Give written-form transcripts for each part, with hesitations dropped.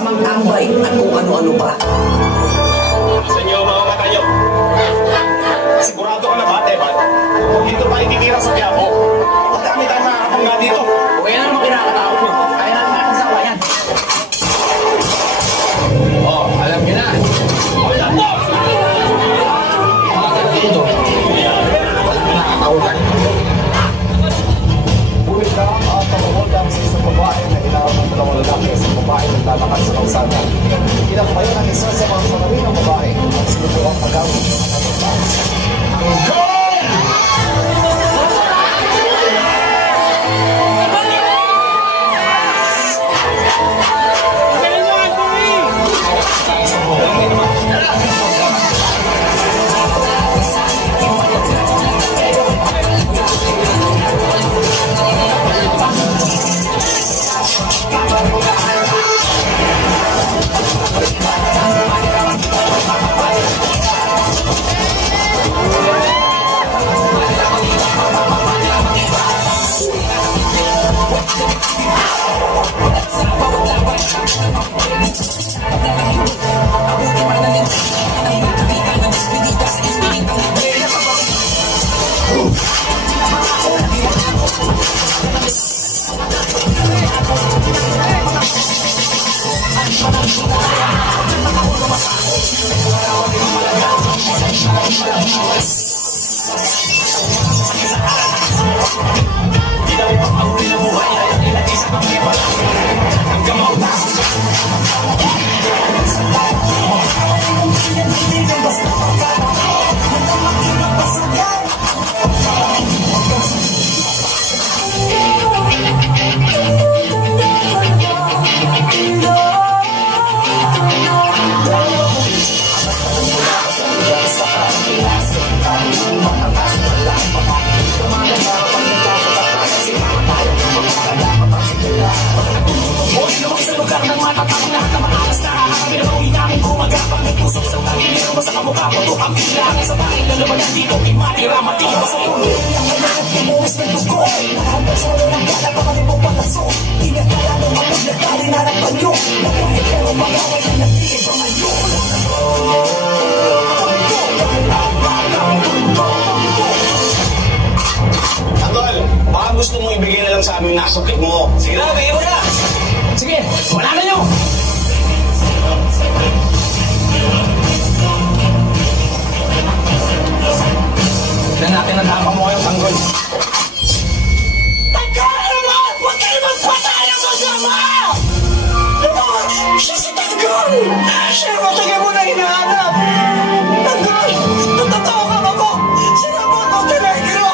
masamang tambay at kung ano-ano pa. Sa inyo mga mata nyo, sigurado ka na ba, Teban? Dito pa ititira sa Quiapo. Madami tayong makakapangga dito. O yan ang kinakatakot nyo. Kaya natin nakasawa yan. Oh, alam nyo na. Alam mo! Mga taga dito. Walang nakakautan. Bulit lang at pamamultang sa isang babae na hinarap ng dalawang lalaki sa babae ng lalakad sa kalsada. Kinakabayan ang isa sa mga salamin ng babae at sinubukang agawin ang kanyang taas. Baka gusto mo ibigay na lang sa amin nasukit mo. Sige na, bigay mo na! Sige, wala na nyo! Tignan natin ang hapa mo kayong tanggol. Tanggol! Ano mo? Huwag kayo magpatay ang masama! Ito! Siya si Tanggol! Siya matagal mo na hinahanap! Tanggol! Natatawa ka ba ko? Sino mo ito tinagiro?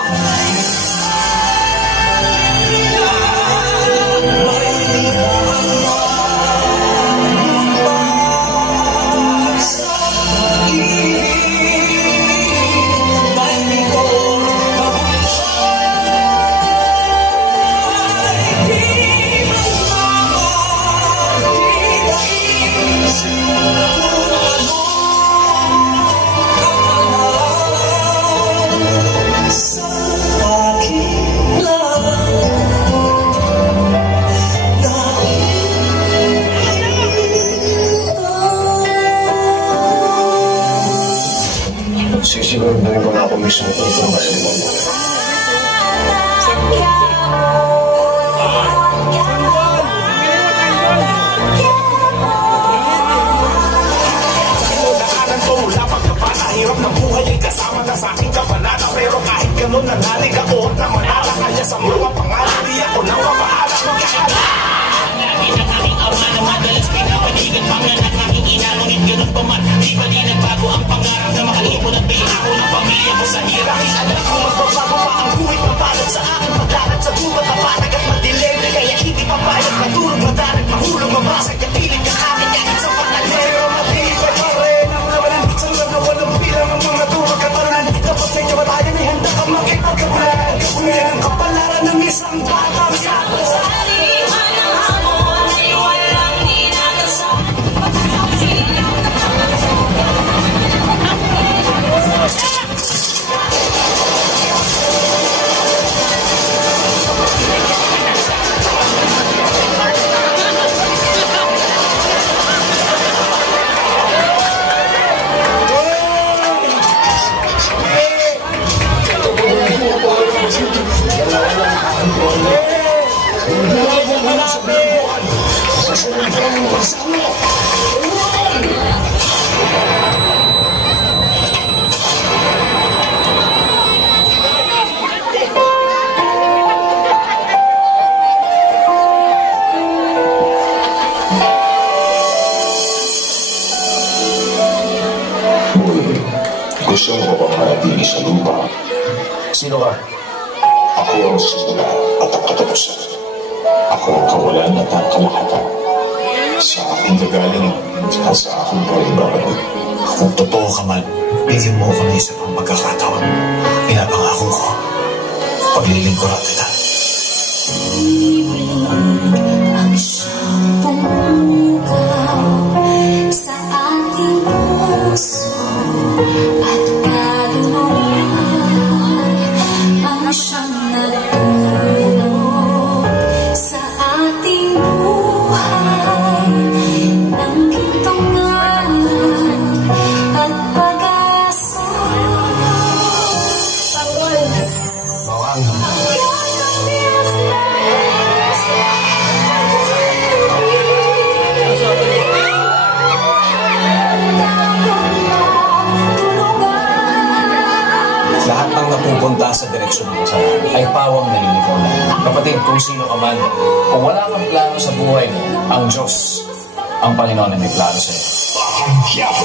Sisiguro na rin ko na ako mismo kung ito ba sa mga. Hirap ng buhay ay kasama na sa aking kabanata. Pero kahit ganun nanalig ako na manala kaya sa mga pangalan di ako nang mapaalam ng kakala. Lagi ng aking ama na madalas pinapanigan pangalan aking ina. Ngunit ganun pa man, di ba di nagbago ang pangarap na makalipon at pila ko ng pamilya ko sa hirap. Alam ko magbabago pa ang buhay na balot sa akin. Maglalat sa buwan na Gusto mo bang manatili sa lupa? Sino ka? Ako ang simula at ang katapusan. Ako ang kawalan at ang kalahatan. Sa aking gagaling at sa aking pa rin babalik. Kung totoo ka man, bigyan mo ako ng isa pang pagkakataon. Pinapangako ko, paglilingkuran kita. Ang siyang pumukaw sa ating puso at kaluluwa. Ang siyang natulog sa ating buhay ng gintong araw at pag-asa. Lahat ng napupunta sa direksyon mo sa ay pawang naniniwala. Kapatid, kung sino ka man, kung wala kang plano sa buhay mo, ang Diyos, ang Panginoon ay may plano sa iyo. Ang diabo.